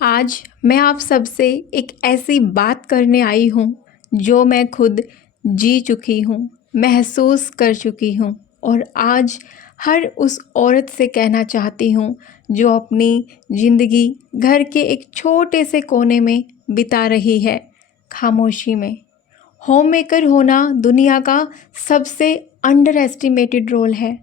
आज मैं आप सबसे एक ऐसी बात करने आई हूँ जो मैं खुद जी चुकी हूँ, महसूस कर चुकी हूँ और आज हर उस औरत से कहना चाहती हूँ जो अपनी ज़िंदगी घर के एक छोटे से कोने में बिता रही है, खामोशी में। होम मेकर होना दुनिया का सबसे अंडर एस्टिमेटेड रोल है।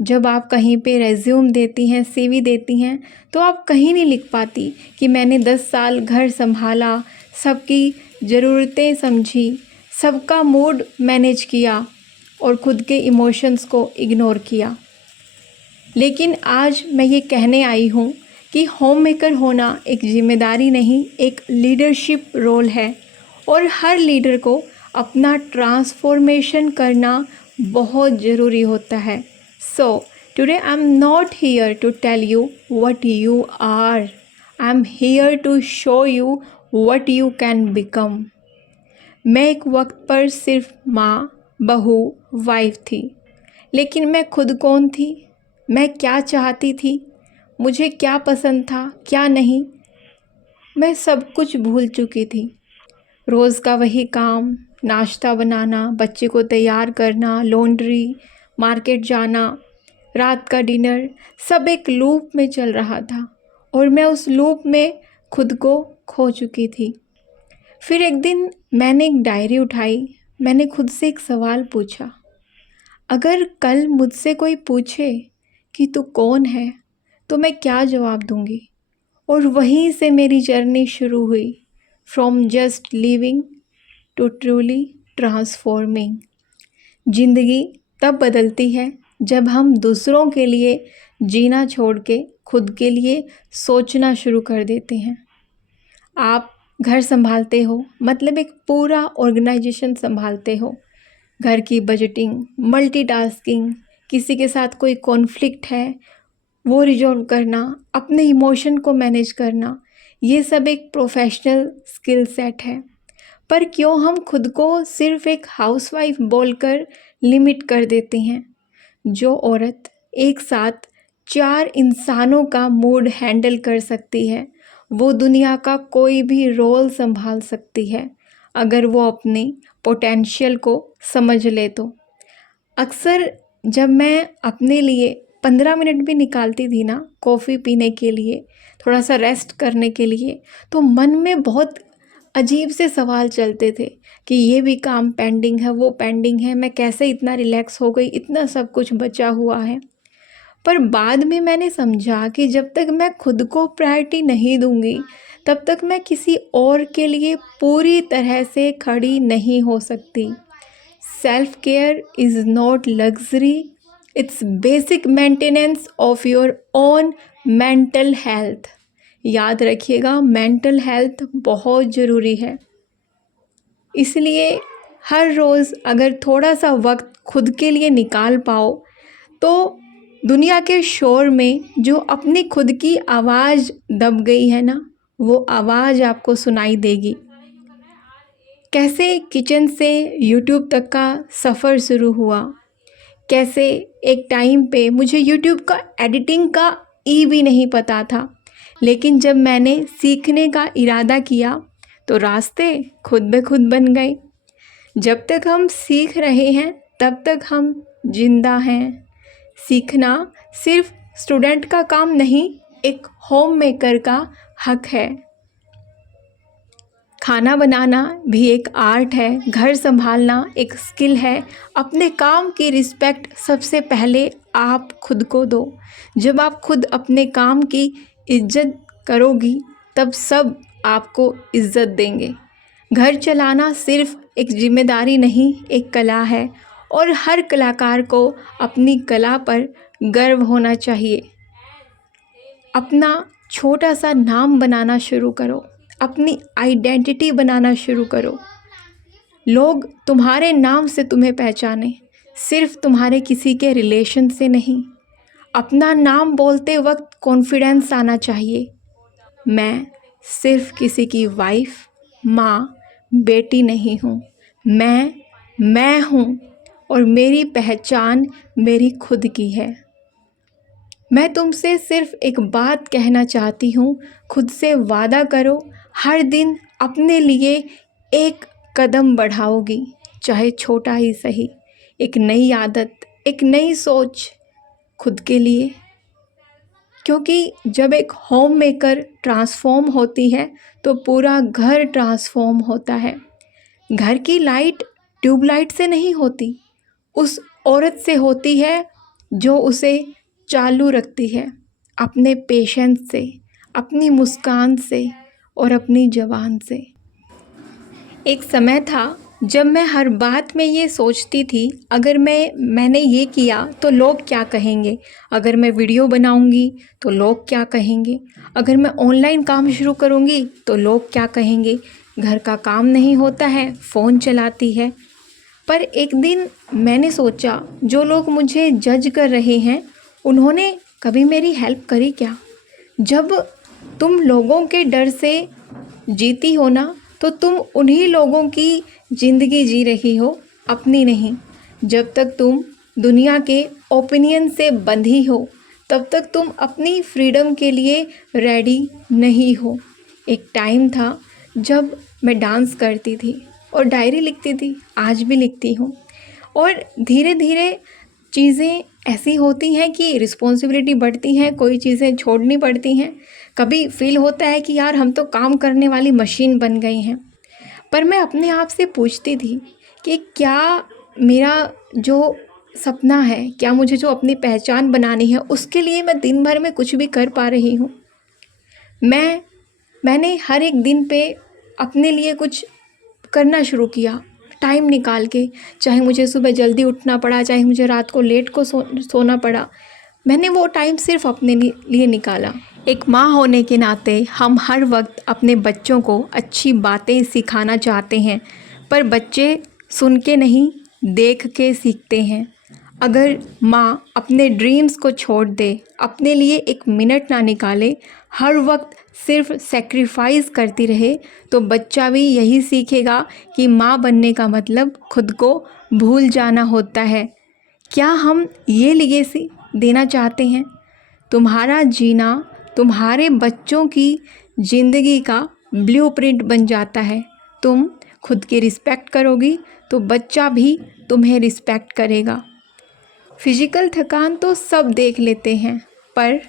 जब आप कहीं पे रेज्यूम देती हैं, सीवी देती हैं, तो आप कहीं नहीं लिख पाती कि मैंने 10 साल घर संभाला, सबकी ज़रूरतें समझी, सबका मूड मैनेज किया और खुद के इमोशंस को इग्नोर किया। लेकिन आज मैं ये कहने आई हूँ कि होम मेकर होना एक जिम्मेदारी नहीं, एक लीडरशिप रोल है और हर लीडर को अपना ट्रांसफॉर्मेशन करना बहुत ज़रूरी होता है। So, today I'm not here to tell you what you are. I'm here to show you what you can become. मैं एक वक्त पर सिर्फ माँ, बहू, वाइफ थी, लेकिन मैं खुद कौन थी? मैं क्या चाहती थी? मुझे क्या पसंद था, क्या नहीं? मैं सब कुछ भूल चुकी थी। रोज़ का वही काम, नाश्ता बनाना, बच्चे को तैयार करना, लॉन्ड्री, मार्केट जाना, रात का डिनर, सब एक लूप में चल रहा था और मैं उस लूप में खुद को खो चुकी थी। फिर एक दिन मैंने एक डायरी उठाई, मैंने खुद से एक सवाल पूछा, अगर कल मुझसे कोई पूछे कि तू कौन है, तो मैं क्या जवाब दूंगी? और वहीं से मेरी जर्नी शुरू हुई, from just living to truly transforming. ज़िंदगी तब बदलती है जब हम दूसरों के लिए जीना छोड़ के खुद के लिए सोचना शुरू कर देते हैं। आप घर संभालते हो, मतलब एक पूरा ऑर्गेनाइजेशन संभालते हो। घर की बजटिंग, मल्टीटास्किंग, किसी के साथ कोई कॉन्फ्लिक्ट है वो रिजॉल्व करना, अपने इमोशन को मैनेज करना, ये सब एक प्रोफेशनल स्किल सेट है। पर क्यों हम खुद को सिर्फ एक हाउसवाइफ बोलकर लिमिट कर देते हैं? जो औरत एक साथ 4 इंसानों का मूड हैंडल कर सकती है, वो दुनिया का कोई भी रोल संभाल सकती है, अगर वो अपने पोटेंशियल को समझ ले तो। अक्सर जब मैं अपने लिए 15 मिनट भी निकालती थी ना, कॉफ़ी पीने के लिए, थोड़ा सा रेस्ट करने के लिए, तो मन में बहुत अजीब से सवाल चलते थे कि ये भी काम पेंडिंग है, वो पेंडिंग है, मैं कैसे इतना रिलैक्स हो गई, इतना सब कुछ बचा हुआ है। पर बाद में मैंने समझा कि जब तक मैं खुद को प्रायोरिटी नहीं दूंगी, तब तक मैं किसी और के लिए पूरी तरह से खड़ी नहीं हो सकती। Self care is not luxury, it's basic maintenance of your own mental health. याद रखिएगा, मेंटल हेल्थ बहुत ज़रूरी है। इसलिए हर रोज़ अगर थोड़ा सा वक्त खुद के लिए निकाल पाओ, तो दुनिया के शोर में जो अपनी खुद की आवाज़ दब गई है ना, वो आवाज़ आपको सुनाई देगी। कैसे किचन से यूट्यूब तक का सफ़र शुरू हुआ, कैसे एक टाइम पे मुझे यूट्यूब का एडिटिंग का भी नहीं पता था, लेकिन जब मैंने सीखने का इरादा किया तो रास्ते खुद ब खुद बन गए। जब तक हम सीख रहे हैं तब तक हम जिंदा हैं। सीखना सिर्फ स्टूडेंट का काम नहीं, एक होम मेकर का हक है। खाना बनाना भी एक आर्ट है, घर संभालना एक स्किल है। अपने काम की रिस्पेक्ट सबसे पहले आप खुद को दो। जब आप खुद अपने काम की इज्जत करोगी, तब सब आपको इज्जत देंगे। घर चलाना सिर्फ एक जिम्मेदारी नहीं, एक कला है और हर कलाकार को अपनी कला पर गर्व होना चाहिए। अपना छोटा सा नाम बनाना शुरू करो, अपनी आइडेंटिटी बनाना शुरू करो। लोग तुम्हारे नाम से तुम्हें पहचाने, सिर्फ तुम्हारे किसी के रिलेशन से नहीं। अपना नाम बोलते वक्त कॉन्फिडेंस आना चाहिए। मैं सिर्फ किसी की वाइफ, माँ, बेटी नहीं हूँ। मैं हूँ और मेरी पहचान मेरी खुद की है। मैं तुमसे सिर्फ एक बात कहना चाहती हूँ, खुद से वादा करो हर दिन अपने लिए एक कदम बढ़ाओगी, चाहे छोटा ही सही। एक नई आदत, एक नई सोच खुद के लिए। क्योंकि जब एक होम मेकर ट्रांसफॉर्म होती है तो पूरा घर ट्रांसफॉर्म होता है। घर की लाइट ट्यूबलाइट से नहीं होती, उस औरत से होती है जो उसे चालू रखती है, अपने पेशेंस से, अपनी मुस्कान से और अपनी ज़बान से। एक समय था जब मैं हर बात में ये सोचती थी, अगर मैंने ये किया तो लोग क्या कहेंगे, अगर मैं वीडियो बनाऊंगी तो लोग क्या कहेंगे, अगर मैं ऑनलाइन काम शुरू करूंगी तो लोग क्या कहेंगे, घर का काम नहीं होता है, फ़ोन चलाती है। पर एक दिन मैंने सोचा, जो लोग मुझे जज कर रहे हैं उन्होंने कभी मेरी हेल्प करी क्या। जब तुम लोगों के डर से जीती हो ना, तो तुम उन्हीं लोगों की ज़िंदगी जी रही हो, अपनी नहीं। जब तक तुम दुनिया के ओपिनियन से बंधी हो तब तक तुम अपनी फ्रीडम के लिए रेडी नहीं हो। एक टाइम था जब मैं डांस करती थी और डायरी लिखती थी, आज भी लिखती हूँ। और धीरे धीरे चीज़ें ऐसी होती हैं कि रिस्पॉन्सिबिलिटी बढ़ती है, कोई चीज़ें छोड़नी पड़ती हैं। कभी फील होता है कि यार हम तो काम करने वाली मशीन बन गई हैं। पर मैं अपने आप से पूछती थी कि क्या मेरा जो सपना है, क्या मुझे जो अपनी पहचान बनानी है, उसके लिए मैं दिन भर में कुछ भी कर पा रही हूँ। मैंने हर एक दिन पे अपने लिए कुछ करना शुरू किया, टाइम निकाल के। चाहे मुझे सुबह जल्दी उठना पड़ा, चाहे मुझे रात को लेट को सोना पड़ा, मैंने वो टाइम सिर्फ अपने लिए निकाला। एक माँ होने के नाते हम हर वक्त अपने बच्चों को अच्छी बातें सिखाना चाहते हैं, पर बच्चे सुन के नहीं, देख के सीखते हैं। अगर माँ अपने ड्रीम्स को छोड़ दे, अपने लिए एक मिनट ना निकाले, हर वक्त सिर्फ सेक्रीफाइस करती रहे, तो बच्चा भी यही सीखेगा कि माँ बनने का मतलब खुद को भूल जाना होता है। क्या हम ये लेगेसी देना चाहते हैं? तुम्हारा जीना तुम्हारे बच्चों की ज़िंदगी का ब्लूप्रिंट बन जाता है। तुम खुद की रिस्पेक्ट करोगी तो बच्चा भी तुम्हें रिस्पेक्ट करेगा। फिजिकल थकान तो सब देख लेते हैं, पर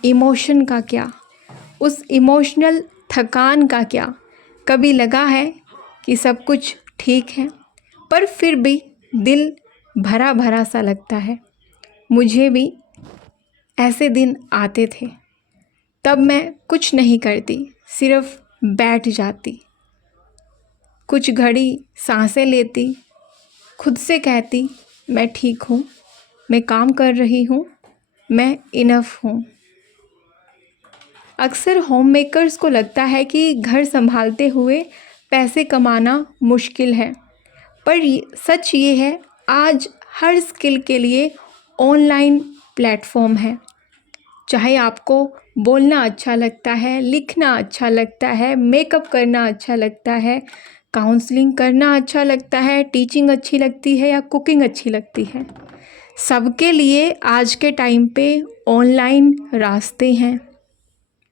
इमोशन का क्या? उस इमोशनल थकान का क्या? कभी लगा है कि सब कुछ ठीक है, पर फिर भी दिल भरा भरा सा लगता है। मुझे भी ऐसे दिन आते थे। तब मैं कुछ नहीं करती, सिर्फ बैठ जाती, कुछ घड़ी सांसें लेती, खुद से कहती मैं ठीक हूँ, मैं काम कर रही हूँ, मैं इनफ हूँ। अक्सर होम मेकर्स को लगता है कि घर संभालते हुए पैसे कमाना मुश्किल है, पर सच ये है, आज हर स्किल के लिए ऑनलाइन प्लेटफॉर्म है। चाहे आपको बोलना अच्छा लगता है, लिखना अच्छा लगता है, मेकअप करना अच्छा लगता है, काउंसलिंग करना अच्छा लगता है, टीचिंग अच्छी लगती है या कुकिंग अच्छी लगती है, सबके लिए आज के टाइम पे ऑनलाइन रास्ते हैं।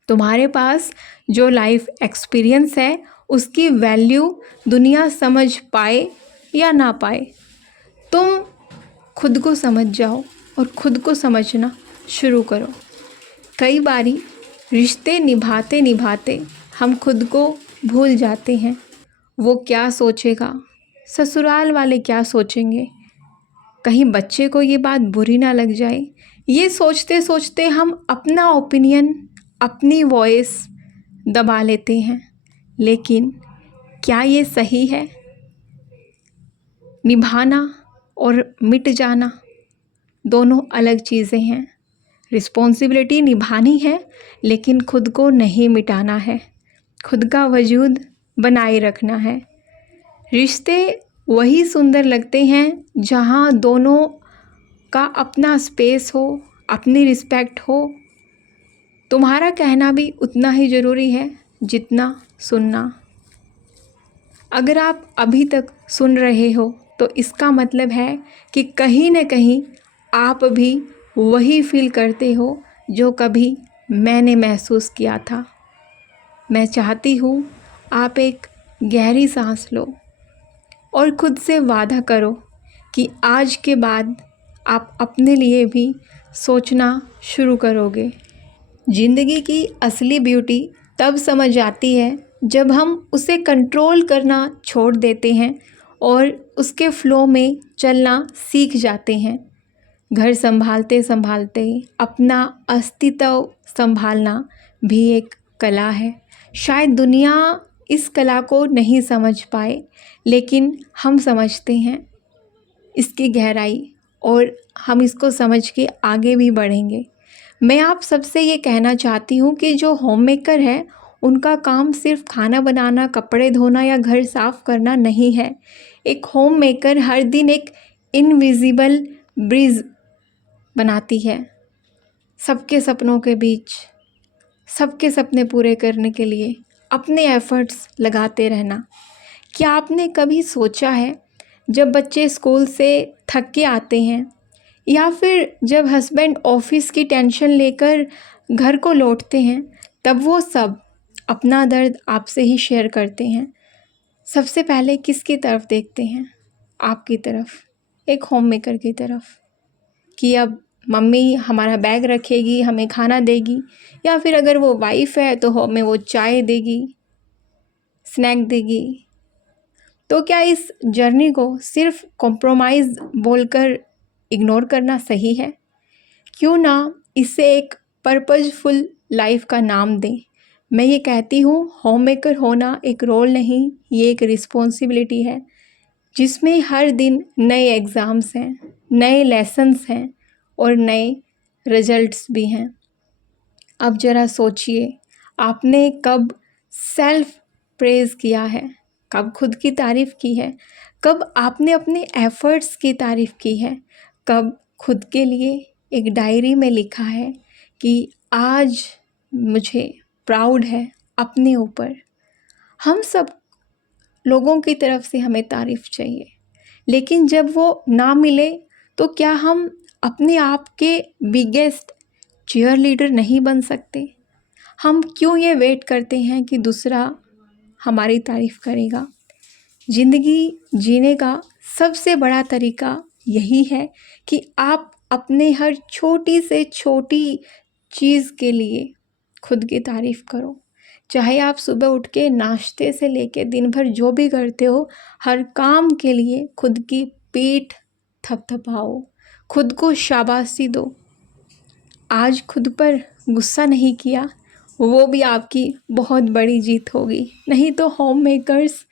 तुम्हारे पास जो लाइफ एक्सपीरियंस है उसकी वैल्यू दुनिया समझ पाए या ना पाए, तुम खुद को समझ जाओ और खुद को समझना शुरू करो। कई बारी रिश्ते निभाते निभाते हम खुद को भूल जाते हैं। वो क्या सोचेगा, ससुराल वाले क्या सोचेंगे, कहीं बच्चे को ये बात बुरी ना लग जाए, ये सोचते सोचते हम अपना ओपिनियन, अपनी वॉइस दबा लेते हैं। लेकिन क्या ये सही है? निभाना और मिट जाना दोनों अलग चीज़ें हैं। रिस्पॉन्सिबिलिटी निभानी है, लेकिन खुद को नहीं मिटाना है, खुद का वजूद बनाए रखना है। रिश्ते वही सुंदर लगते हैं जहाँ दोनों का अपना स्पेस हो, अपनी रिस्पेक्ट हो। तुम्हारा कहना भी उतना ही ज़रूरी है जितना सुनना। अगर आप अभी तक सुन रहे हो तो इसका मतलब है कि कहीं न कहीं आप भी वही फील करते हो जो कभी मैंने महसूस किया था। मैं चाहती हूँ आप एक गहरी सांस लो और खुद से वादा करो कि आज के बाद आप अपने लिए भी सोचना शुरू करोगे। ज़िंदगी की असली ब्यूटी तब समझ आती है जब हम उसे कंट्रोल करना छोड़ देते हैं और उसके फ्लो में चलना सीख जाते हैं। घर संभालते संभालते अपना अस्तित्व संभालना भी एक कला है। शायद दुनिया इस कला को नहीं समझ पाए, लेकिन हम समझते हैं इसकी गहराई और हम इसको समझ के आगे भी बढ़ेंगे। मैं आप सबसे ये कहना चाहती हूँ कि जो होम मेकर है उनका काम सिर्फ खाना बनाना, कपड़े धोना या घर साफ करना नहीं है। एक होम मेकर हर दिन एक इनविजिबल ब्रिज बनाती है सबके सपनों के बीच। सबके सपने पूरे करने के लिए अपने एफ़र्ट्स लगाते रहना। क्या आपने कभी सोचा है जब बच्चे स्कूल से थक के आते हैं या फिर जब हस्बैंड ऑफिस की टेंशन लेकर घर को लौटते हैं, तब वो सब अपना दर्द आपसे ही शेयर करते हैं। सबसे पहले किसकी तरफ देखते हैं? आपकी तरफ, एक होम मेकर की तरफ, कि अब मम्मी हमारा बैग रखेगी, हमें खाना देगी, या फिर अगर वो वाइफ़ है तो हमें वो चाय देगी, स्नैक देगी। तो क्या इस जर्नी को सिर्फ कॉम्प्रोमाइज़ बोलकर इग्नोर करना सही है? क्यों ना इसे एक पर्पसफुल लाइफ का नाम दें। मैं ये कहती हूँ, होम मेकर होना एक रोल नहीं, ये एक रिस्पॉन्सिबिलिटी है जिसमें हर दिन नए एग्ज़ाम्स हैं, नए लेसन्स हैं और नए रिजल्ट्स भी हैं। अब ज़रा सोचिए, आपने कब सेल्फ प्रेज़ किया है? कब खुद की तारीफ़ की है? कब आपने अपने एफ़र्ट्स की तारीफ़ की है? कब खुद के लिए एक डायरी में लिखा है कि आज मुझे प्राउड है अपने ऊपर? हम सब लोगों की तरफ से हमें तारीफ़ चाहिए, लेकिन जब वो ना मिले तो क्या हम अपने आप के बिगेस्ट चीयर लीडर नहीं बन सकते? हम क्यों ये वेट करते हैं कि दूसरा हमारी तारीफ़ करेगा? ज़िंदगी जीने का सबसे बड़ा तरीका यही है कि आप अपने हर छोटी से छोटी चीज़ के लिए खुद की तारीफ़ करो। चाहे आप सुबह उठ के नाश्ते से लेके दिन भर जो भी करते हो, हर काम के लिए खुद की पीठ थपथपाओ, खुद को शाबाशी दो। आज खुद पर गुस्सा नहीं किया, वो भी आपकी बहुत बड़ी जीत होगी। नहीं तो होम मेकर्स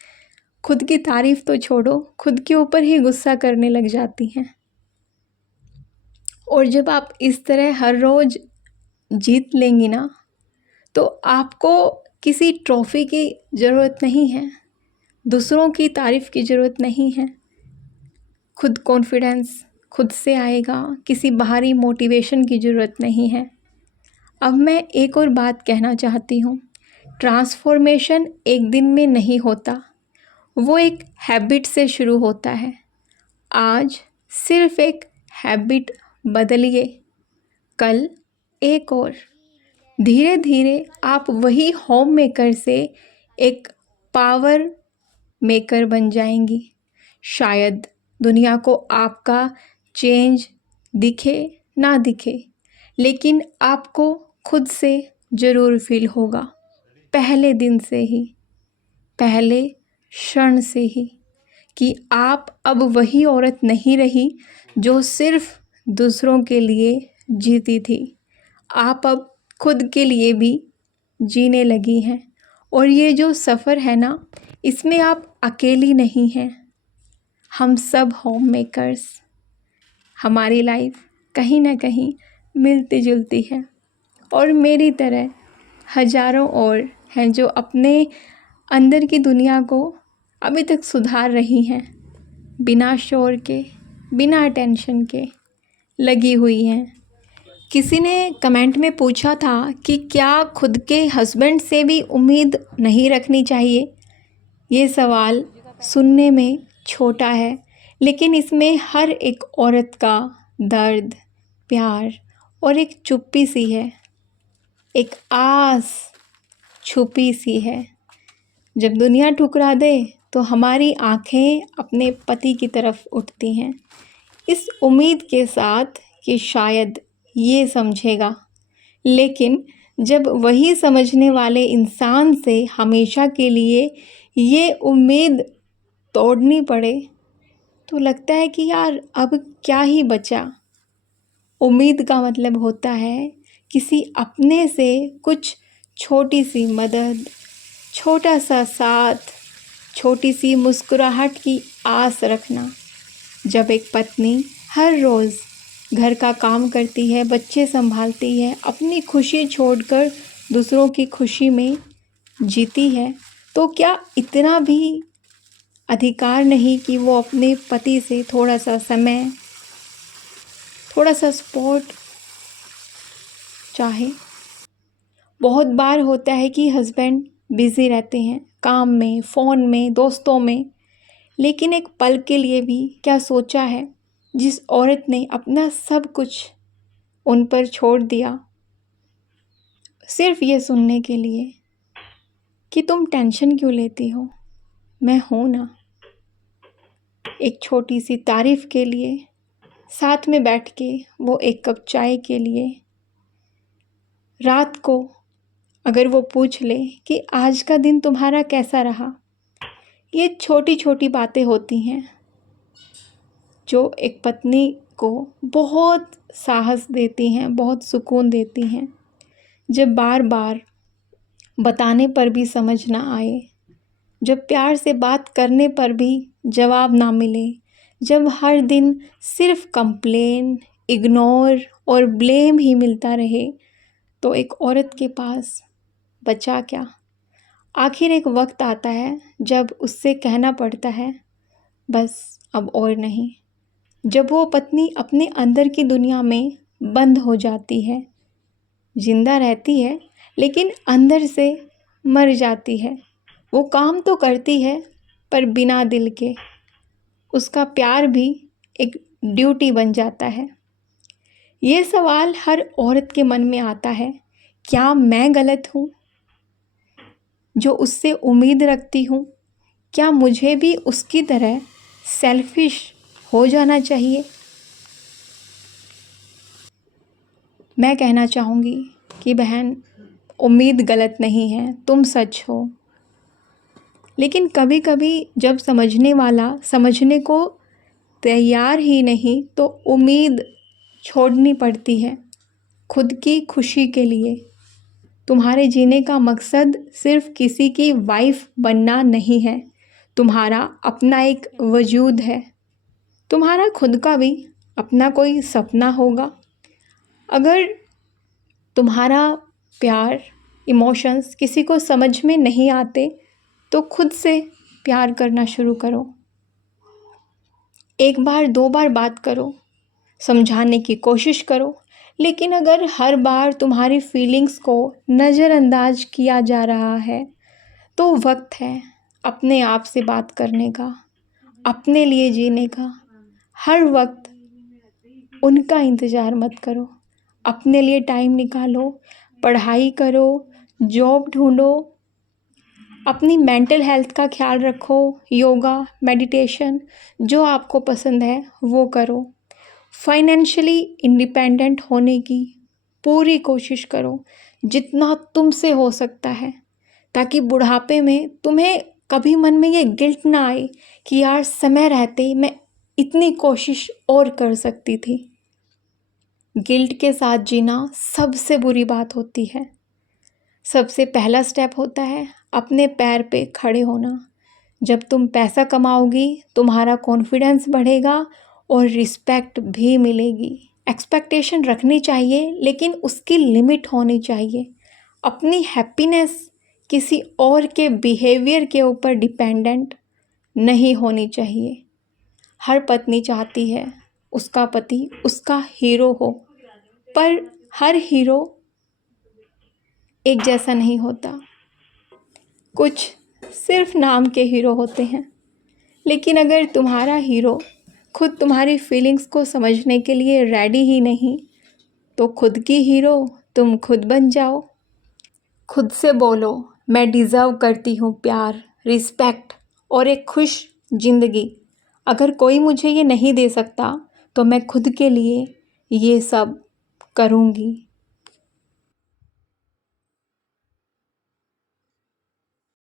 खुद की तारीफ़ तो छोड़ो, खुद के ऊपर ही गुस्सा करने लग जाती हैं। और जब आप इस तरह हर रोज़ जीत लेंगी ना, तो आपको किसी ट्रॉफ़ी की ज़रूरत नहीं है, दूसरों की तारीफ़ की ज़रूरत नहीं है। खुद कॉन्फिडेंस खुद से आएगा, किसी बाहरी मोटिवेशन की ज़रूरत नहीं है। अब मैं एक और बात कहना चाहती हूँ, ट्रांसफॉर्मेशन एक दिन में नहीं होता, वो एक हैबिट से शुरू होता है। आज सिर्फ एक हैबिट बदलिए, कल एक और। धीरे धीरे आप वही होम मेकर से एक पावर मेकर बन जाएंगी। शायद दुनिया को आपका चेंज दिखे ना दिखे, लेकिन आपको खुद से ज़रूर फील होगा, पहले दिन से ही, पहले क्षण से ही, कि आप अब वही औरत नहीं रही जो सिर्फ दूसरों के लिए जीती थी। आप अब खुद के लिए भी जीने लगी हैं। और ये जो सफ़र है ना, इसमें आप अकेली नहीं हैं। हम सब होम मेकर्स, हमारी लाइफ कहीं ना कहीं मिलती जुलती है, और मेरी तरह हज़ारों और हैं जो अपने अंदर की दुनिया को अभी तक सुधार रही हैं, बिना शोर के, बिना टेंशन के लगी हुई हैं। किसी ने कमेंट में पूछा था कि क्या खुद के हस्बैंड से भी उम्मीद नहीं रखनी चाहिए? ये सवाल सुनने में छोटा है, लेकिन इसमें हर एक औरत का दर्द, प्यार और एक चुप्पी सी है, एक आस छुपी सी है। जब दुनिया ठुकरा दे तो हमारी आंखें अपने पति की तरफ उठती हैं, इस उम्मीद के साथ कि शायद ये समझेगा। लेकिन जब वही समझने वाले इंसान से हमेशा के लिए ये उम्मीद तोड़नी पड़े तो लगता है कि यार अब क्या ही बचा। उम्मीद का मतलब होता है किसी अपने से कुछ छोटी सी मदद, छोटा सा साथ, छोटी सी मुस्कुराहट की आस रखना। जब एक पत्नी हर रोज़ घर का काम करती है, बच्चे संभालती है, अपनी खुशी छोड़कर दूसरों की खुशी में जीती है, तो क्या इतना भी अधिकार नहीं कि वो अपने पति से थोड़ा सा समय, थोड़ा सा सपोर्ट चाहे? बहुत बार होता है कि हस्बैंड बिज़ी रहते हैं काम में, फ़ोन में, दोस्तों में, लेकिन एक पल के लिए भी क्या सोचा है जिस औरत ने अपना सब कुछ उन पर छोड़ दिया सिर्फ ये सुनने के लिए कि तुम टेंशन क्यों लेती हो, मैं हूँ ना। एक छोटी सी तारीफ़ के लिए, साथ में बैठ के वो एक कप चाय के लिए, रात को अगर वो पूछ ले कि आज का दिन तुम्हारा कैसा रहा। ये छोटी छोटी बातें होती हैं जो एक पत्नी को बहुत साहस देती हैं, बहुत सुकून देती हैं। जब बार बार बताने पर भी समझ ना आए, जब प्यार से बात करने पर भी जवाब ना मिले, जब हर दिन सिर्फ कंप्लेन, इग्नोर और ब्लेम ही मिलता रहे, तो एक औरत के पास बचा क्या। आखिर एक वक्त आता है जब उससे कहना पड़ता है बस अब और नहीं। जब वो पत्नी अपने अंदर की दुनिया में बंद हो जाती है, जिंदा रहती है लेकिन अंदर से मर जाती है। वो काम तो करती है पर बिना दिल के। उसका प्यार भी एक ड्यूटी बन जाता है। ये सवाल हर औरत के मन में आता है, क्या मैं गलत हूँ जो उससे उम्मीद रखती हूँ? क्या मुझे भी उसकी तरह सेल्फिश हो जाना चाहिए? मैं कहना चाहूँगी कि बहन, उम्मीद गलत नहीं है, तुम सच हो। लेकिन कभी कभी जब समझने वाला समझने को तैयार ही नहीं तो उम्मीद छोड़नी पड़ती है खुद की खुशी के लिए। तुम्हारे जीने का मकसद सिर्फ किसी की वाइफ बनना नहीं है, तुम्हारा अपना एक वजूद है। तुम्हारा खुद का भी अपना कोई सपना होगा। अगर तुम्हारा प्यार, इमोशंस किसी को समझ में नहीं आते तो खुद से प्यार करना शुरू करो। एक बार दो बार बात करो, समझाने की कोशिश करो, लेकिन अगर हर बार तुम्हारी फीलिंग्स को नज़रअंदाज किया जा रहा है तो वक्त है अपने आप से बात करने का, अपने लिए जीने का। हर वक्त उनका इंतज़ार मत करो, अपने लिए टाइम निकालो, पढ़ाई करो, जॉब ढूंढो, अपनी मेंटल हेल्थ का ख्याल रखो, योगा, मेडिटेशन, जो आपको पसंद है वो करो। फाइनेंशियली इंडिपेंडेंट होने की पूरी कोशिश करो जितना तुमसे हो सकता है, ताकि बुढ़ापे में तुम्हें कभी मन में ये गिल्ट ना आए कि यार समय रहते मैं इतनी कोशिश और कर सकती थी। गिल्ट के साथ जीना सबसे बुरी बात होती है। सबसे पहला स्टेप होता है अपने पैर पे खड़े होना। जब तुम पैसा कमाओगी तुम्हारा कॉन्फिडेंस बढ़ेगा और रिस्पेक्ट भी मिलेगी। एक्सपेक्टेशन रखनी चाहिए लेकिन उसकी लिमिट होनी चाहिए। अपनी हैप्पीनेस किसी और के बिहेवियर के ऊपर डिपेंडेंट नहीं होनी चाहिए। हर पत्नी चाहती है उसका पति उसका हीरो हो, पर हर हीरो एक जैसा नहीं होता। कुछ सिर्फ नाम के हीरो होते हैं। लेकिन अगर तुम्हारा हीरो खुद तुम्हारी फीलिंग्स को समझने के लिए रेडी ही नहीं तो खुद की हीरो तुम खुद बन जाओ। खुद से बोलो, मैं डिज़र्व करती हूँ प्यार, रिस्पेक्ट और एक खुश ज़िंदगी। अगर कोई मुझे ये नहीं दे सकता तो मैं खुद के लिए ये सब करूँगी।